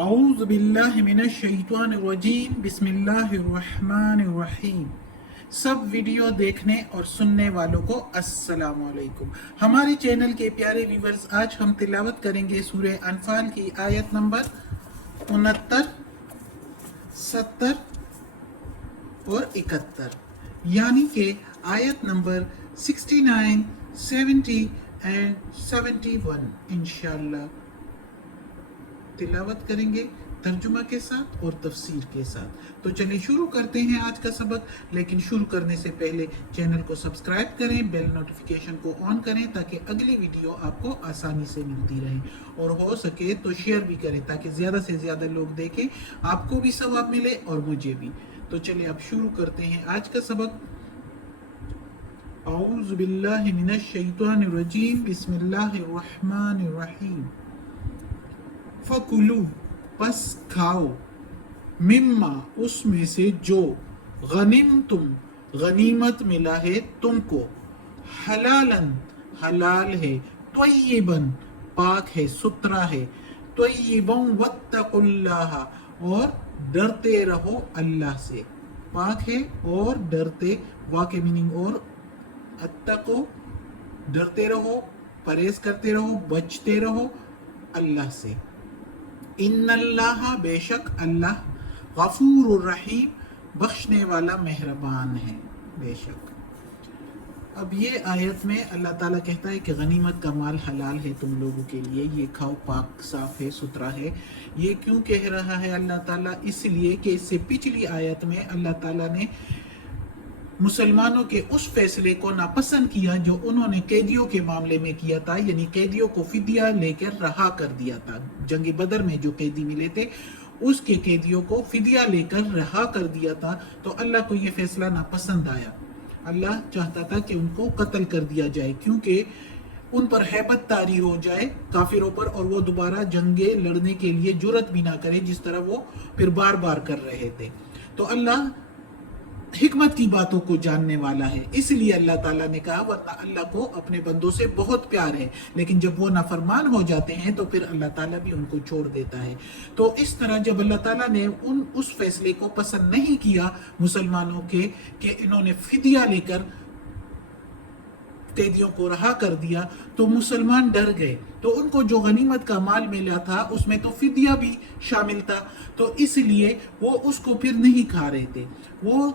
اعوذ باللہ من الشیطان الرجیم بسم اللہ الرحمن الرحیم۔ سب ویڈیو دیکھنے اور سننے والوں کو السلام علیکم۔ ہمارے چینل کے پیارے ویورز، آج ہم تلاوت کریں گے سورہ انفال کی آیت نمبر 69، 70 اور 71، یعنی کہ آیت نمبر 69، 70 and 71 انشاءاللہ تلاوت کریں گے ترجمہ کے ساتھ اور تفسیر کے ساتھ۔ تو چلیں شروع کرتے ہیں آج کا سبق، لیکن شروع کرنے سے پہلے چینل کو سبسکرائب کریں، بیل نوٹیفیکیشن کو آن کریں تاکہ اگلی ویڈیو آپ کو آسانی سے ملتی رہے، اور ہو سکے تو شیئر بھی کریں تاکہ زیادہ سے زیادہ لوگ دیکھیں، آپ کو بھی ثواب ملے اور مجھے بھی۔ تو چلیں اب شروع کرتے ہیں آج کا سبق۔ اعوذ باللہ من الشیطان الرجیم بسم اللہ الرحمن الرحیم۔ فَكُلُوا پس کھاؤ، مما اس میں سے جو غنمتم غنیمت ملا ہے تم کو، حلالن حلال ہے، طیبن پاک ہے، ستھرا ہے، طیبن واتقوا اللہ اور ڈرتے رہو اللہ سے، پاک ہے اور ڈرتے، واقع میننگ اور اتقو ڈرتے رہو، پرہیز کرتے رہو، بچتے رہو اللہ سے۔ ان اللہ بے شک اللہ غفور الرحیم بخشنے والا مہربان ہے بے شک۔ اب یہ آیت میں اللہ تعالیٰ کہتا ہے کہ غنیمت کا مال حلال ہے تم لوگوں کے لیے، یہ کھاؤ، پاک صاف ہے، ستھرا ہے۔ یہ کیوں کہہ رہا ہے اللہ تعالیٰ؟ اس لیے کہ اس سے پچھلی آیت میں اللہ تعالیٰ نے مسلمانوں کے اس فیصلے کو ناپسند کیا جو انہوں نے قیدیوں کے معاملے میں کیا تھا، یعنی قیدیوں کو فدیہ لے کر رہا کر دیا تھا۔ جنگ بدر میں جو قیدی ملے تھے اس کے قیدیوں کو فدیہ لے کر رہا کر دیا تھا، تو اللہ کو یہ فیصلہ ناپسند آیا۔ اللہ چاہتا تھا کہ ان کو قتل کر دیا جائے، کیونکہ ان پر ہیبت طاری ہو جائے کافروں پر، اور وہ دوبارہ جنگیں لڑنے کے لیے جرأت بھی نہ کرے جس طرح وہ پھر بار بار کر رہے تھے۔ تو اللہ حکمت کی باتوں کو جاننے والا ہے، اس لیے اللہ تعالیٰ نے کہا، ورنہ اللہ کو اپنے بندوں سے بہت پیار ہے، لیکن جب وہ نافرمان ہو جاتے ہیں تو پھر اللہ تعالیٰ بھی ان کو چھوڑ دیتا ہے۔ تو اس طرح جب اللہ تعالیٰ نے اس فیصلے کو پسند نہیں کیا مسلمانوں کے کہ انہوں نے فدیہ لے کر قیدیوں کو رہا کر دیا، تو مسلمان ڈر گئے۔ تو ان کو جو غنیمت کا مال ملا تھا اس میں تو فدیہ بھی شامل تھا، تو اس لیے وہ اس کو پھر نہیں کھا رہے تھے۔ وہ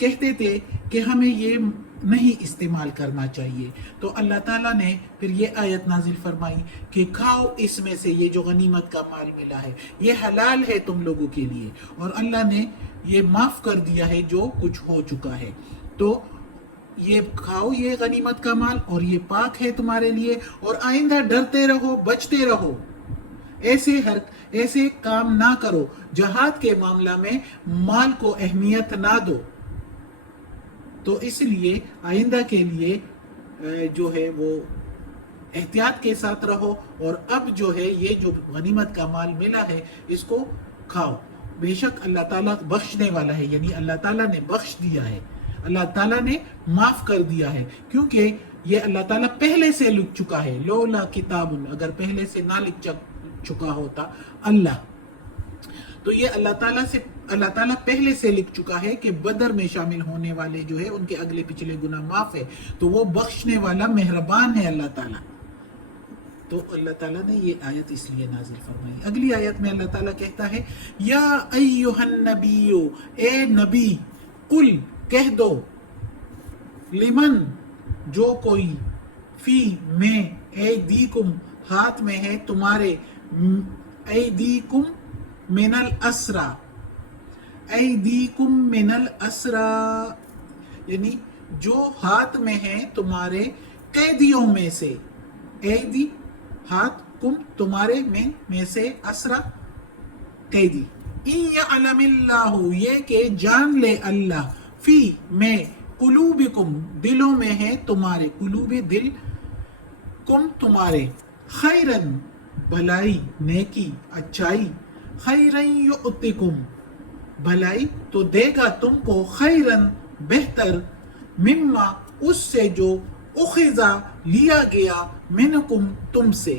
کہتے تھے کہ ہمیں یہ نہیں استعمال کرنا چاہیے۔ تو اللہ تعالیٰ نے پھر یہ آیت نازل فرمائی کہ کھاؤ اس میں سے، یہ جو غنیمت کا مال ملا ہے یہ حلال ہے تم لوگوں کے لیے، اور اللہ نے یہ معاف کر دیا ہے جو کچھ ہو چکا ہے۔ تو یہ کھاؤ یہ غنیمت کا مال، اور یہ پاک ہے تمہارے لیے، اور آئندہ ڈرتے رہو، بچتے رہو، ایسے کام نہ کرو، جہاد کے معاملہ میں مال کو اہمیت نہ دو۔ تو اس لیے آئندہ کے لیے جو ہے وہ احتیاط کے ساتھ رہو، اور اب جو ہے یہ جو غنیمت کا مال ملا ہے اس کو کھاؤ، بے شک اللہ تعالیٰ بخشنے والا ہے، یعنی اللہ تعالیٰ نے بخش دیا ہے، اللہ تعالیٰ نے معاف کر دیا ہے، کیونکہ یہ اللہ تعالیٰ پہلے سے لکھ چکا ہے۔ لولا کتاب، اگر پہلے سے نہ لکھ چکا ہوتا اللہ، تو یہ اللہ تعالیٰ پہلے سے لکھ چکا ہے کہ بدر میں شامل ہونے والے جو ہے ان کے اگلے پچھلے گناہ معاف ہے، تو وہ بخشنے والا مہربان ہے اللہ تعالیٰ۔ تو اللہ تعالیٰ نے یہ آیت اس لیے نازل فرمائی۔ اگلی آیت میں اللہ تعالیٰ کہتا ہے، یا ایھا النبی، اے نبی، قل کہہ دو، لمن جو کوئی، فی میں، ایدیکم ہاتھ میں ہے تمہارے، ایدیکم من الاسرا، ایدیکم من الاسرا یعنی جو ہاتھ میں ہے تمہارے قیدیوں میں سے، ایدی ہاتھ، کم تمہارے، میں سے، اسرا قیدی۔ ان یعلم اللہ، یہ کہ جان لے اللہ، فی میں، قلوبکم دلوں میں ہے تمہارے، قلوب دل، کم تمہارے، خیرن بھلائی، نیکی، اچھائی، خیرن یؤتکم بھلائی تو دے گا تم کو، خیرن بہتر، مما اس سے جو اخذا لیا گیا، منکم تم سے،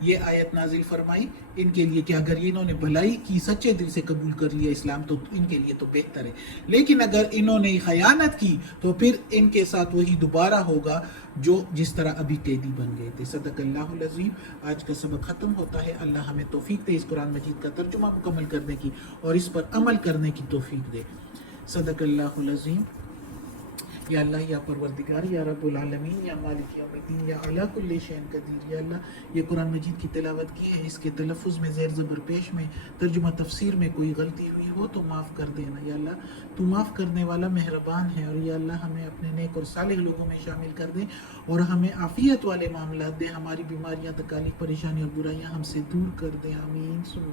یہ آیت نازل فرمائی ان کے لیے کہ اگر انہوں نے بھلائی کی سچے دل سے قبول کر لیا اسلام تو ان کے لیے تو بہتر ہے، لیکن اگر انہوں نے خیانت کی تو پھر ان کے ساتھ وہی دوبارہ ہوگا جو جس طرح ابھی قیدی بن گئے تھے۔ صدق اللہ العظیم۔ آج کا سبق ختم ہوتا ہے۔ اللہ ہمیں توفیق دے اس قرآن مجید کا ترجمہ مکمل کرنے کی اور اس پر عمل کرنے کی توفیق دے۔ صدق اللہ العظیم۔ یا اللہ یا پروردگار یا رب العالمین یا مالک یوم الدین یا علی کل شیء قدیر، یا اللہ یہ قرآن مجید کی تلاوت کی ہے، اس کے تلفظ میں زیر زبر پیش میں ترجمہ تفسیر میں کوئی غلطی ہوئی ہو تو معاف کر دینا، یا اللہ تو معاف کرنے والا مہربان ہے، اور یا اللہ ہمیں اپنے نیک اور صالح لوگوں میں شامل کر دے اور ہمیں عافیت والے معاملات دے، ہماری بیماریاں تکالیف پریشانی اور برائیاں ہم سے دور کر دے، آمین ثم